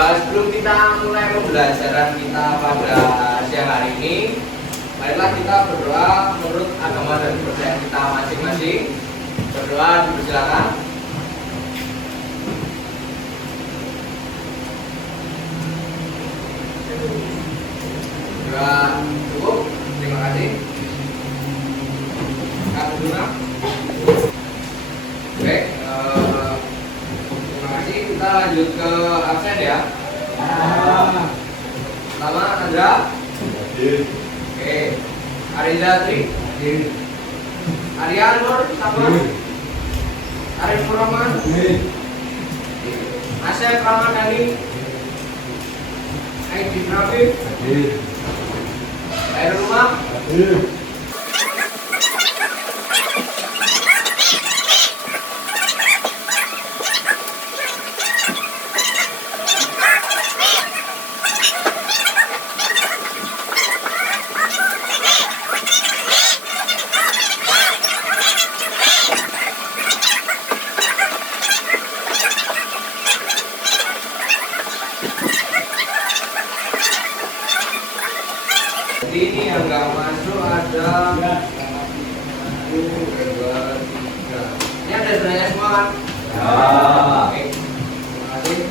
Sebelum kita mulai pembelajaran kita pada siang hari ini, marilah kita berdoa menurut agama dan kepercayaan kita masing-masing. Berdoa, dipersilakan. Doa cukup, terima kasih. Kak Guna. Oke, terima kasih. Kita lanjut ke absen ya. Pertama Andra. Oke. Ariza Tri. Arya Nur Sabar. Arif Rahman. Asep Ramadhani. Aidi Rafi. Air Rumah. Jadi ini yang nggak masuk ada 1, 2, 3. Ini ada sebenarnya semua kan? Ya. Oke. Terima kasih.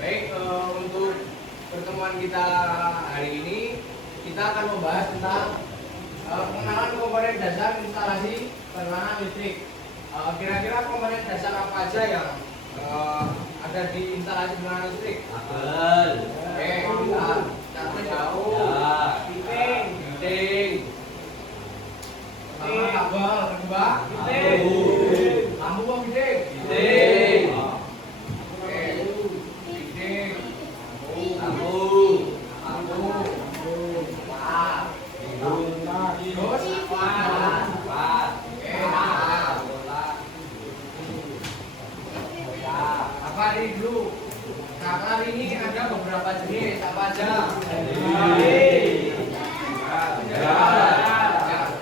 Baik, untuk pertemuan kita hari ini kita akan membahas tentang pengenalan komponen dasar instalasi penerangan listrik. Kira-kira komponen dasar apa aja yang ada di instalasi penerangan listrik? Kabel. Oke, kita catat jauh. Fitting. Pertama kabel, kedua fitting. Lampu apa fitting? Fitting. Oke, fitting. Lampu. Wah. Terus wah. Oke, apa ini dulu? Kakak ini ada beberapa jenis, apa aja?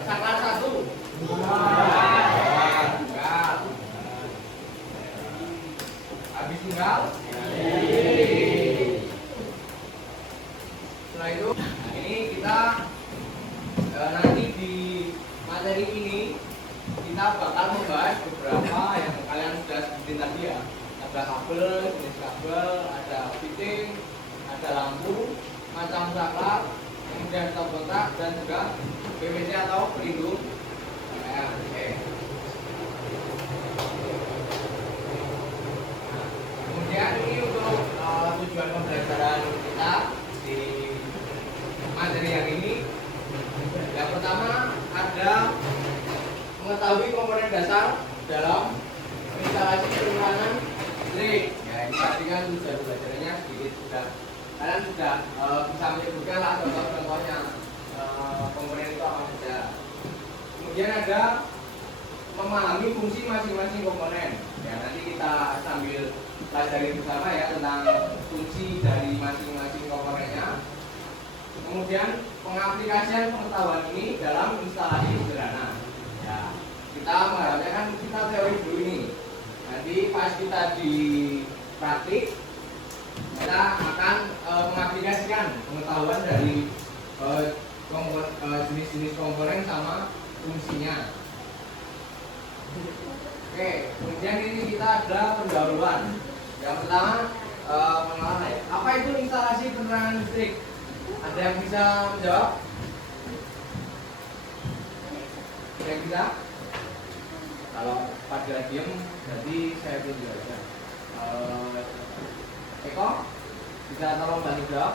Saklar 1. Habis tinggal. Setelah itu, ini kita nanti di materi ini kita bakal membahas beberapa yang kalian sudah sebutin tadi ya. Ada kabel, jenis kabel, ada fitting, ada lampu, macam saklar, kemudian stop kontak dan juga PVC atau pelindung. Ya, oke. Kemudian ini untuk tujuan pembelajaran kita di materi yang ini. Yang pertama ada mengetahui komponen dasar dalam instalasi penerangan listrik. Ya, ini tadi kan sudah belajarnya sedikit, kalian sudah bisa menyebutkan lah contoh-contohnya komponen itu apa saja. Kemudian ada memahami fungsi masing-masing komponen. Ya, nanti kita sambil pelajari bersama ya tentang fungsi dari masing-masing komponennya. Kemudian pengaplikasian pengetahuan ini dalam instalasi sederhana. Ya, kita mengharapkan kan kita teori dulu ini. Nanti pas kita di praktik kita akan mengaplikasikan pengetahuan dari jenis-jenis komponen sama fungsinya. Oke, kemudian ini kita ada pendahuluan. Yang pertama pengenalan ya. Apa itu instalasi penerangan listrik? Ada yang bisa menjawab? Ada yang bisa? Kalau pada diam, jadi saya tunjuk aja. Eko, bisa tolong bantu jawab?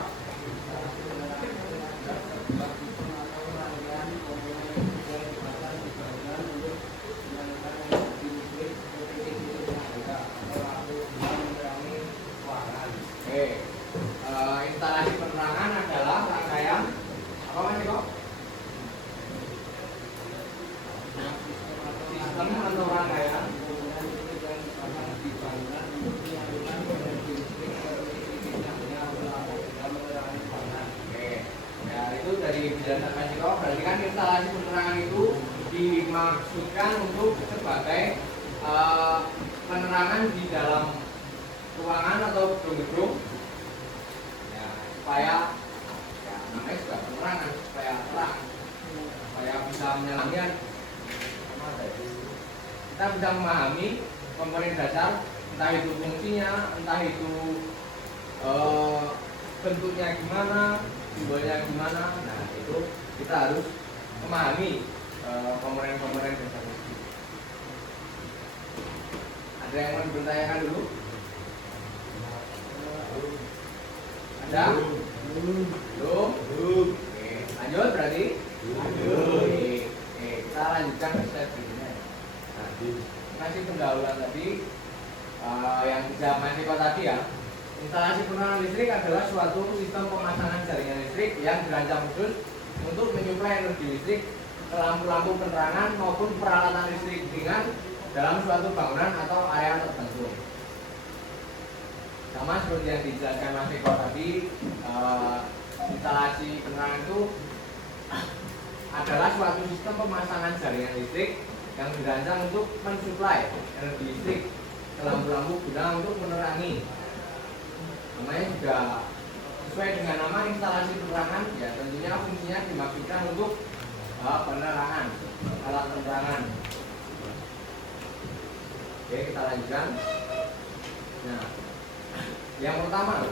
Instalasi penerangan adalah rangkaian apa mas Eko? Sistem atau rangkaian berarti kan instalasi penerangan itu dimaksudkan untuk sebagai penerangan di dalam ruangan atau gedung-gedung, ya, supaya ya, namanya juga penerangan, supaya terang, supaya bisa menyalakan. Kita bisa memahami komponen dasar, entah itu fungsinya, entah itu bentuknya gimana, simbolnya gimana. Nah itu kita harus memahami komponen-komponen dasar listrik. Ada yang mau bertanyakan dulu? Ada? Belum? Oke, lanjut berarti? Lanjut. Oke, kita lanjutkan ke slide berikutnya. Nah, masih pendahuluan tadi yang dijawab Mas Eko tadi ya. Instalasi penerangan listrik adalah suatu sistem pemasangan jaringan listrik yang dirancang khusus untuk menyuplai energi listrik ke lampu-lampu penerangan maupun peralatan listrik ringan dalam suatu bangunan atau area tertentu. Sama seperti yang dijelaskan Mas Eko tadi, instalasi penerangan itu adalah suatu sistem pemasangan jaringan listrik yang dirancang untuk mensuplai energi listrik ke lampu-lampu guna untuk menerangi. Namanya juga sesuai dengan nama instalasi penerangan, ya tentunya fungsinya dimaksudkan untuk penerangan, alat penerangan. Oke, kita lanjutkan. Nah, yang pertama,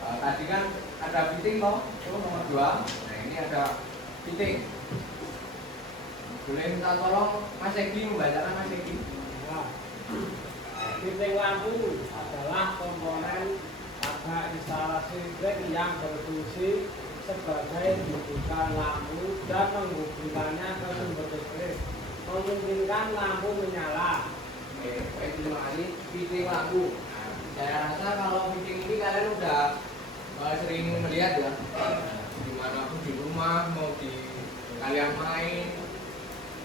tadi kan ada fitting toh, itu nomor 2. Nah ini ada fitting. Boleh minta tolong Mas Egi membacakan Mas Egi. Nah, fitting lampu adalah komponen pada instalasi listrik yang berfungsi sebagai rujukan lampu dan menghubungkannya ke sumber listrik, memungkinkan lampu menyala. Oke, baik, terima kasih. Fitting lampu. Nah, saya rasa kalau fitting ini kalian udah sering melihat ya, dimanapun di rumah, mau di kalian main,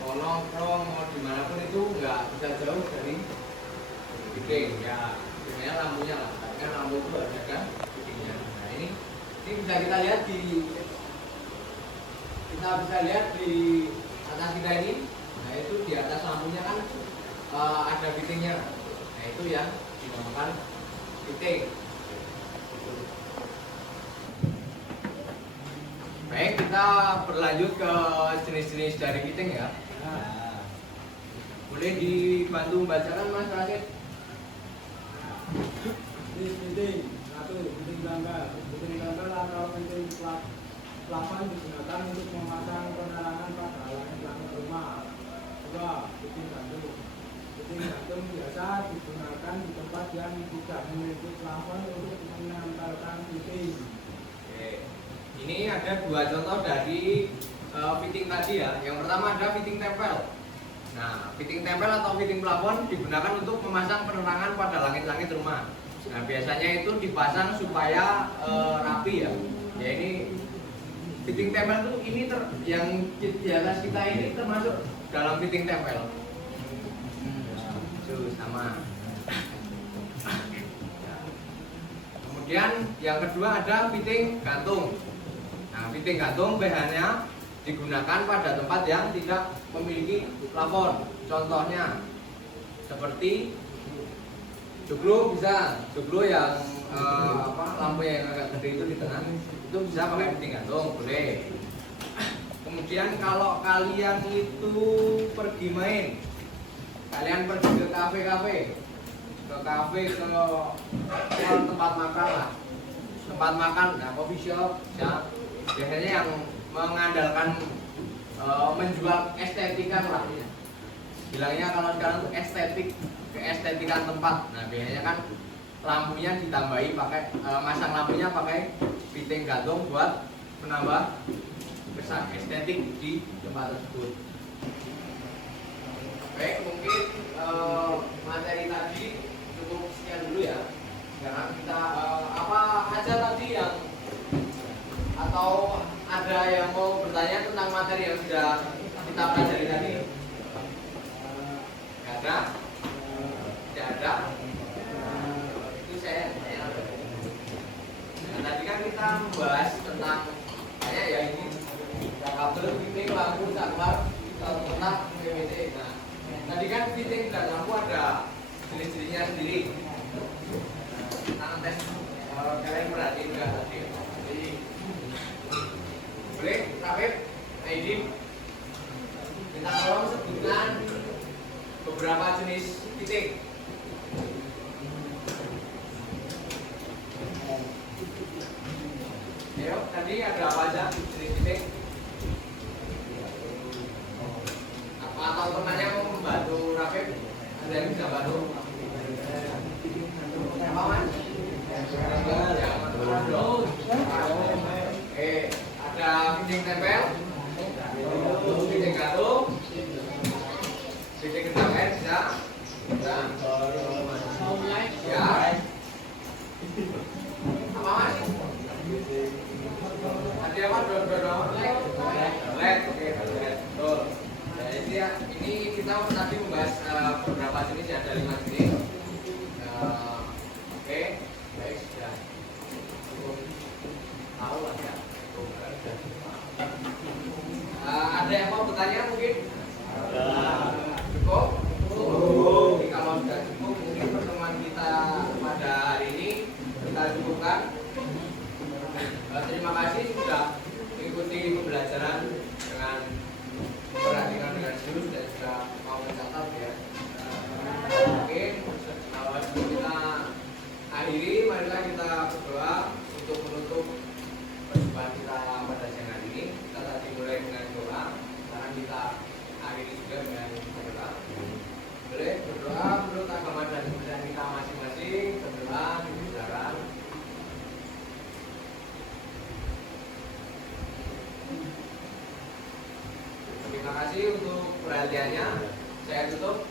mau nongkrong, mau dimanapun itu nggak bisa jauh dari fitting ya. Sebenarnya lampunya lah, kan lampu itu ada kan fittingnya. Nah ini bisa kita lihat di atas kita ini. Nah itu di atas lampunya kan ada fittingnya. Nah itu yang dinamakan fitting. Baik, kita berlanjut ke jenis-jenis dari fitting ya. Nah, boleh dibantu membacakan Mas Rasid? Fitting satu, fitting ganggal. Fitting ganggal atau fitting plafon digunakan untuk memasang penerangan pada langit-langit rumah. 2. Fitting gantung. Fitting gantung biasa digunakan di tempat yang tidak memiliki plafon untuk menempelkan fitting. Oke. Ini ada 2 contoh dari fitting tadi ya. Yang pertama ada fitting tempel. Nah, fitting tempel atau fitting plafon digunakan untuk memasang penerangan pada langit-langit rumah. Nah, biasanya itu dipasang supaya rapi ya. Ya ini fitting tempel tuh ini yang di atas kita ini termasuk dalam fitting tempel. Tuh sama. Kemudian yang kedua ada fitting gantung. Nah, fitting gantung bahannya digunakan pada tempat yang tidak memiliki plafon. Contohnya seperti joglo bisa, joglo yang lampu yang agak gede itu di tengah, itu bisa pakai fitting gantung, boleh. Kemudian kalau kalian itu pergi main, kalian pergi ke kafe-kafe, ke tempat makan lah, tempat makan, nah coffee shop, ya, biasanya yang mengandalkan menjual estetika lah, bilangnya kalau sekarang tuh estetik, keestetikan tempat. Nah biasanya kan lampunya ditambahi pakai masang lampunya pakai fitting gantung buat menambah kesan estetik di tempat tersebut. Baik, mungkin materi tadi cukup sekian dulu ya. Sekarang kita apa aja tadi yang atau ada yang mau bertanya tentang materi yang sudah kita pelajari tadi? Tidak ada? Tidak ada? Itu saya. Nah, tadi kan kita membahas tentang kayak ya ini kabel, fitting, lampu, saklar, kotak, PVC. Nah, tadi kan fitting dan lampu ada jenis-jenisnya sendiri. perhatiin nggak tadi? Jadi, boleh, Rafif, Aidin, kita tolong sebutkan beberapa jenis titik. Ayo, tadi ada apa aja jenis titik? Apa atau temannya mau membantu Rafif? Ada yang bisa bantu? Apa mas? Ada piting tempel, piting gantung, piting kecapen bisa? Bisa. Ya. Apa mas? Ada apa? Dua. LED, oke, LED. Betul. Jadi ini kita tadi membahas beberapa jenis, ada 5 jenis. Oke, baik sudah cukup tahu lah ya. Ada yang mau bertanya mungkin? Cukup? Jadi kalau sudah cukup, mungkin pertemuan kita pada hari ini kita cukupkan. Terima kasih sudah mengikuti pembelajaran dengan perhatikan dengan serius dan juga mau mencatat ya. Oke, sebelum kita akhiri, marilah kita berdoa untuk menutup perjumpaan kita pada siang hari ini. Kita tadi mulai dengan doa, sekarang kita akhiri juga dengan berdoa. Boleh berdoa menurut agama dan kepercayaan kita masing-masing. Berdoa bicara. Terima kasih untuk perhatiannya. Saya tutup.